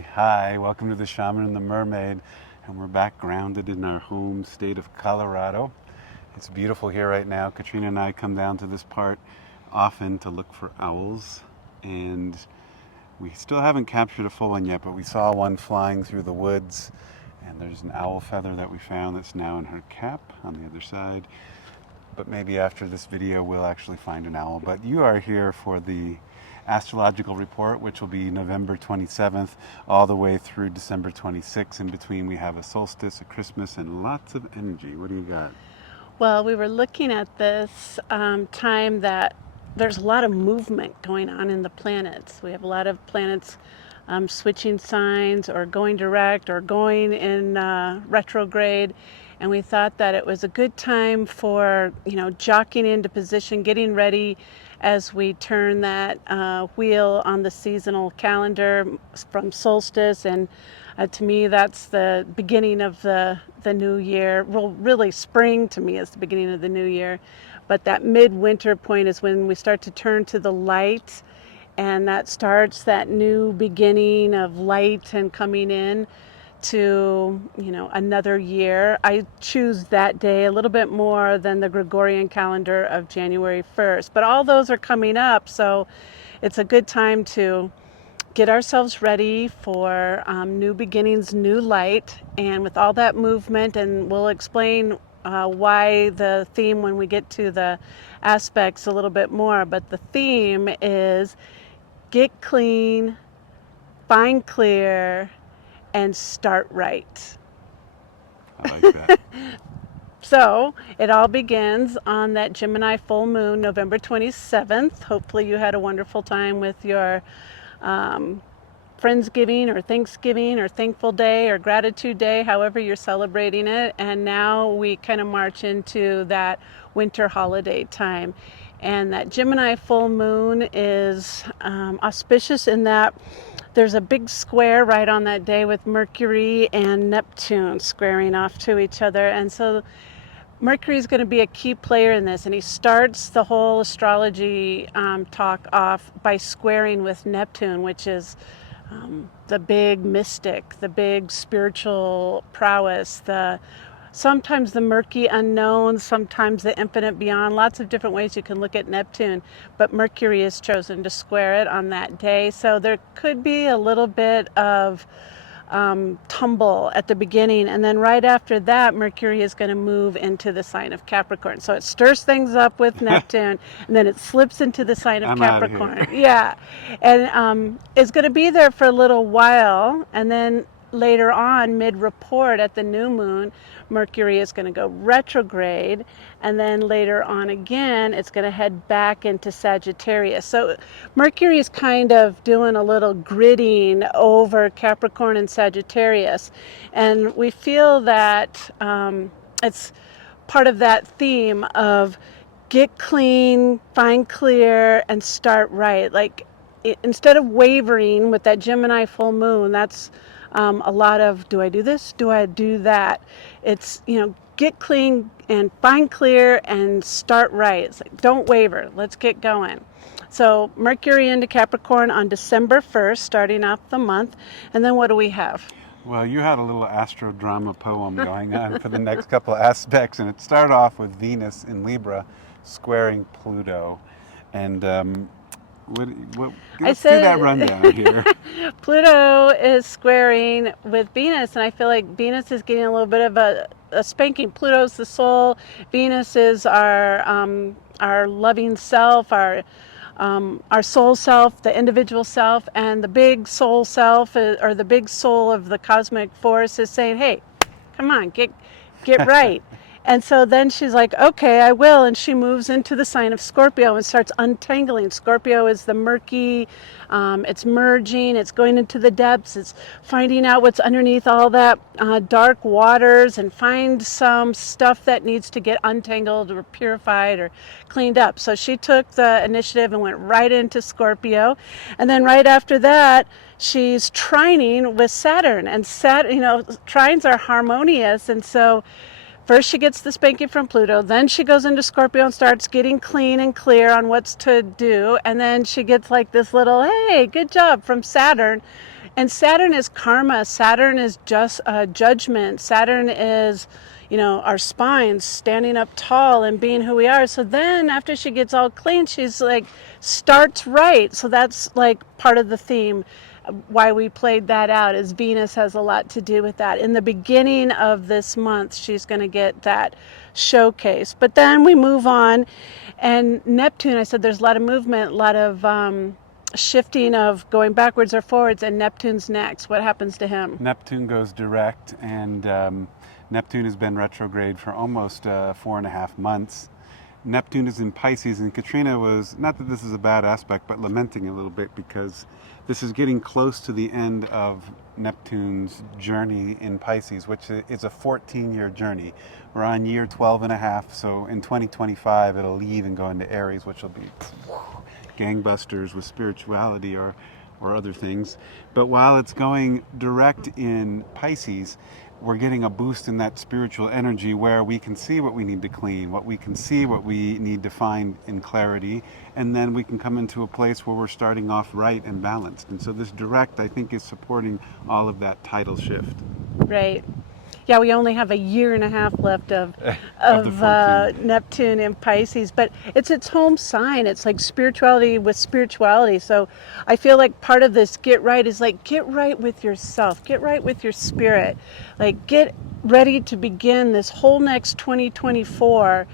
Hi, welcome to the Shaman and the Mermaid, and we're back grounded in our home state of Colorado. It's beautiful here right now. Katrina and I come down to this part often to look for owls, and we still haven't captured a full one yet, but we saw one flying through the woods, and there's an owl feather that we found that's now in her cap on the other side. But maybe after this video we'll actually find an owl. But you are here for the astrological report, which will be November 27th all the way through December 26th. In between we have a solstice, a Christmas, and lots of energy. What do you got? Well, we were looking at this time that there's a lot of movement going on in the planets. We have a lot of planets switching signs or going direct or going in retrograde. And we thought that it was a good time for, jockeying into position, getting ready as we turn that wheel on the seasonal calendar from solstice. And to me, that's the beginning of the new year. Well, really, spring to me is the beginning of the new year. But that midwinter point is when we start to turn to the light. And that starts that new beginning of light and coming in to another year. I choose that day a little bit more than the Gregorian calendar of January 1st, but all those are coming up, so it's a good time to get ourselves ready for new beginnings, new light. And with all that movement, and we'll explain why the theme when we get to the aspects a little bit more, but the theme is get clean, find clear, and start right. I like that. So it all begins on that Gemini full moon, November 27th. Hopefully you had a wonderful time with your Friendsgiving or Thanksgiving or Thankful Day or Gratitude Day, however you're celebrating it. And now we kind of march into that winter holiday time. And that Gemini full moon is auspicious in that there's a big square right on that day with Mercury and Neptune squaring off to each other. And so Mercury is going to be a key player in this. And he starts the whole astrology talk off by squaring with Neptune, which is the big mystic, the big spiritual prowess, sometimes the murky unknown, sometimes the infinite beyond. Lots of different ways you can look at Neptune, but Mercury is chosen to square it on that day. So there could be a little bit of tumble at the beginning, and then right after that Mercury is going to move into the sign of Capricorn. So it stirs things up with Neptune and then it slips into the sign of I'm Capricorn. Yeah, and it's going to be there for a little while, and then later on, mid-report at the new moon, Mercury is going to go retrograde, and then later on again, it's going to head back into Sagittarius. So Mercury is kind of doing a little gridding over Capricorn and Sagittarius, and we feel that it's part of that theme of get clean, find clear, and start right. Like instead of wavering with that Gemini full moon, that's a lot of, do I do this? Do I do that? It's, get clean and find clear and start right. It's like, don't waver. Let's get going. So Mercury into Capricorn on December 1st, starting off the month. And then what do we have? Well, you had a little astro drama poem going on for the next couple of aspects, and it started off with Venus in Libra squaring Pluto. And let's do that rundown here. Pluto is squaring with Venus, and I feel like Venus is getting a little bit of a spanking. Pluto's the soul. Venus is our loving self, our soul self, the individual self, and the big soul self, or the big soul of the cosmic force, is saying, "Hey, come on, get right." And so then she's like, okay, I will. And she moves into the sign of Scorpio and starts untangling. Scorpio is the murky, it's merging, it's going into the depths, it's finding out what's underneath all that dark waters, and find some stuff that needs to get untangled or purified or cleaned up. So she took the initiative and went right into Scorpio. And then right after that, she's trining with Saturn. And Saturn, trines are harmonious. And so first she gets the spanking from Pluto, then she goes into Scorpio and starts getting clean and clear on what's to do, and then she gets like this little, hey, good job from Saturn. And Saturn is karma. Saturn is just judgment. Saturn is, our spines standing up tall and being who we are. So then after she gets all clean, she's like, starts right. So that's like part of the theme. Why we played that out is Venus has a lot to do with that. In the beginning of this month, she's going to get that showcase. But then we move on, and Neptune, I said there's a lot of movement, a lot of shifting of going backwards or forwards, and Neptune's next. What happens to him? Neptune goes direct, and Neptune has been retrograde for almost 4.5 months. Neptune is in Pisces, and Katrina was, not that this is a bad aspect, but lamenting a little bit because this is getting close to the end of Neptune's journey in Pisces, which is a 14-year journey. We're on year 12 and a half, so in 2025 it'll leave and go into Aries, which will be gangbusters with spirituality or other things. But while it's going direct in Pisces, we're getting a boost in that spiritual energy where we can see what we need to clean, what we can see, what we need to find in clarity, and then we can come into a place where we're starting off right and balanced. And so this direct, I think, is supporting all of that tidal shift. Right. Yeah, we only have a year and a half left of Neptune in Pisces, but it's its home sign. It's like spirituality with spirituality. So I feel like part of this get right is like get right with yourself, get right with your spirit, like get ready to begin this whole next 2024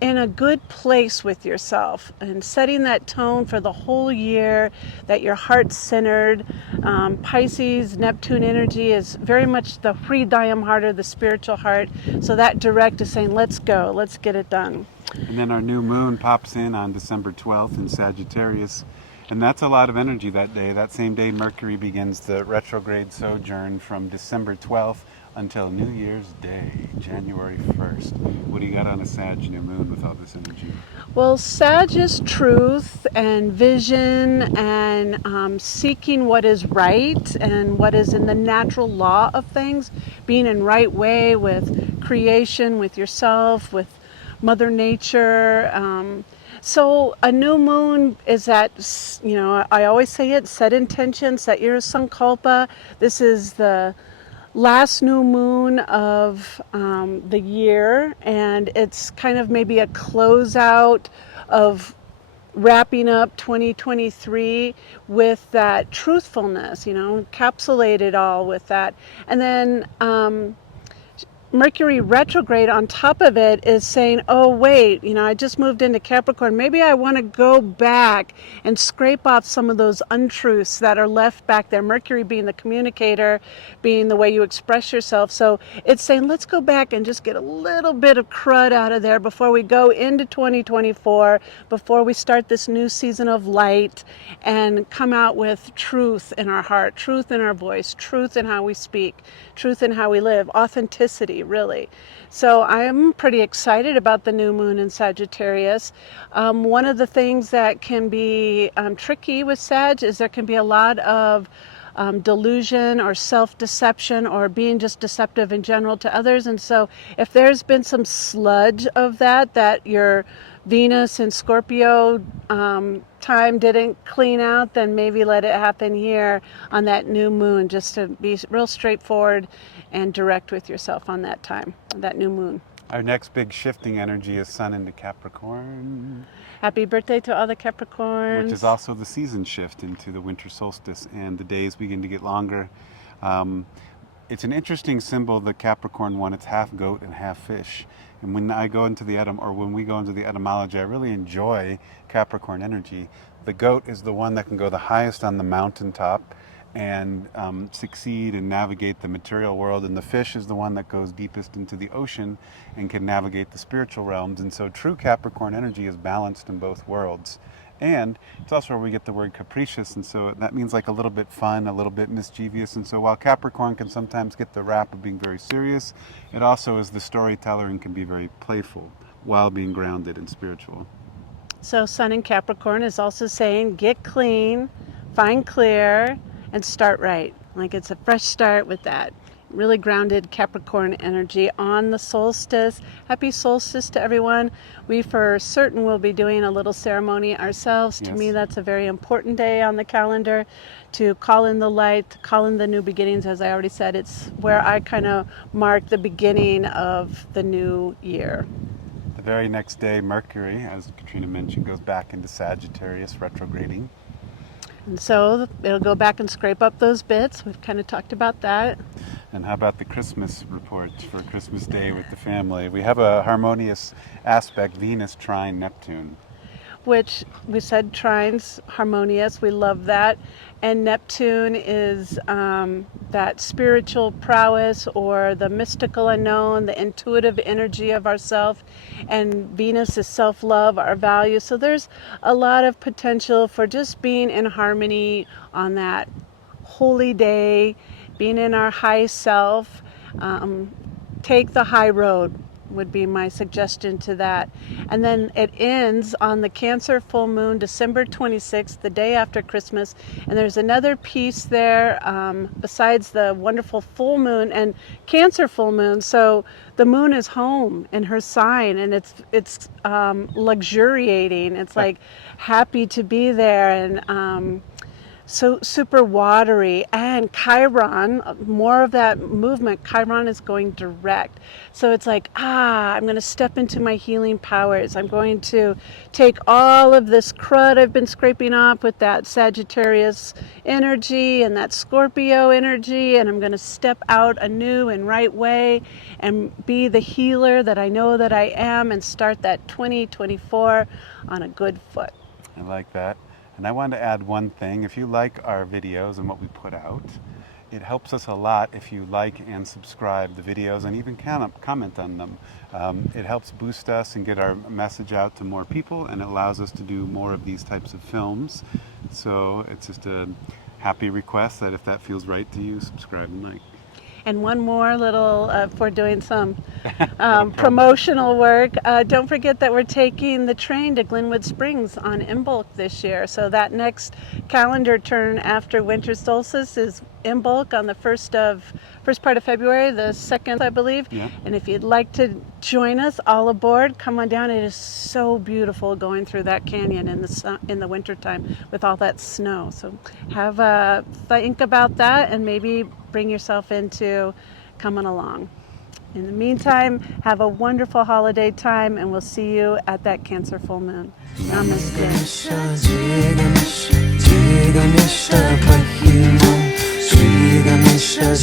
in a good place with yourself and setting that tone for the whole year, that your heart's centered. Pisces, Neptune energy is very much the Hridayam heart or the spiritual heart. So that direct is saying, let's go, let's get it done. And then our new moon pops in on December 12th in Sagittarius. And that's a lot of energy that day. That same day, Mercury begins the retrograde sojourn from December 12th until New Year's Day, January 1st. What do you got on a Sag new moon with all this energy? Well, Sag is truth and vision and seeking what is right and what is in the natural law of things, being in right way with creation, with yourself, with Mother Nature. So a new moon is that, I always say it, set intention, set your sankalpa. This is the last new moon of the year, and it's kind of maybe a closeout of wrapping up 2023 with that truthfulness, encapsulate it all with that. And then Mercury retrograde on top of it is saying, oh wait, I just moved into Capricorn. Maybe I want to go back and scrape off some of those untruths that are left back there. Mercury being the communicator, being the way you express yourself. So it's saying, let's go back and just get a little bit of crud out of there before we go into 2024, before we start this new season of light and come out with truth in our heart, truth in our voice, truth in how we speak, truth in how we live, authenticity, really. So I am pretty excited about the new moon in Sagittarius. One of the things that can be tricky with Sag is there can be a lot of delusion or self-deception or being just deceptive in general to others. And so if there's been some sludge of that your Venus and Scorpio time didn't clean out, then maybe let it happen here on that new moon, just to be real straightforward and direct with yourself on that time, that new moon. Our next big shifting energy is Sun into Capricorn. Happy birthday to all the Capricorns. Which is also the season shift into the winter solstice, and the days begin to get longer. It's an interesting symbol, the Capricorn one. It's half goat and half fish. And when I go into when we go into the etymology, I really enjoy Capricorn energy. The goat is the one that can go the highest on the mountaintop and succeed and navigate the material world, and the fish is the one that goes deepest into the ocean and can navigate the spiritual realms. And so true Capricorn energy is balanced in both worlds. And it's also where we get the word capricious, and so that means like a little bit fun, a little bit mischievous. And so while Capricorn can sometimes get the rap of being very serious, it also is the storyteller and can be very playful while being grounded and spiritual. So Sun in Capricorn is also saying get clean, find clear, and start right. Like it's a fresh start with that. really grounded Capricorn energy on the solstice. Happy solstice to everyone. We for certain will be doing a little ceremony ourselves. To me, Yes. that's a very important day on the calendar to call in the light, to call in the new beginnings. As I already said, it's where I kind of mark the beginning of the new year. The very next day, Mercury, as Katrina mentioned, goes back into Sagittarius, retrograding. And so it'll go back and scrape up those bits. We've kind of talked about that. And how about the Christmas report for Christmas Day with the family? We have a harmonious aspect, Venus trine Neptune. Which we said trines harmonious. We love that. And Neptune is that spiritual prowess or the mystical unknown, the intuitive energy of ourself. And Venus is self-love, our values. So there's a lot of potential for just being in harmony on that holy day, being in our high self. Take the high road would be my suggestion to that. And then it ends on the Cancer full moon, December 26th, the day after Christmas. And there's another piece there besides the wonderful full moon and Cancer full moon. So the moon is home in her sign, and it's luxuriating. It's like happy to be there, and so super watery. And Chiron, more of that movement, Chiron is going direct. So it's like, I'm going to step into my healing powers. I'm going to take all of this crud I've been scraping off with that Sagittarius energy and that Scorpio energy, and I'm going to step out a new and right way and be the healer that I know that I am, and start that 2024 on a good foot. I like that. And I wanted to add one thing. If you like our videos and what we put out, it helps us a lot if you like and subscribe the videos and even comment on them. It helps boost us and get our message out to more people, and it allows us to do more of these types of films. So it's just a happy request that if that feels right to you, subscribe and like. And one more little, if we're doing some promotional work, don't forget that we're taking the train to Glenwood Springs on Imbolc this year. So that next calendar turn after Winter Solstice is Imbolc on the first part of February, the 2nd, I believe. Yeah. And if you'd like to join us, all aboard, come on down. It is so beautiful going through that canyon in the wintertime with all that snow. So have a think about that and maybe bring yourself into coming along. In the meantime, have a wonderful holiday time, and we'll see you at that Cancer full moon. Namaste. Jai Ganesha, Jai Ganesha, Jai Ganesha,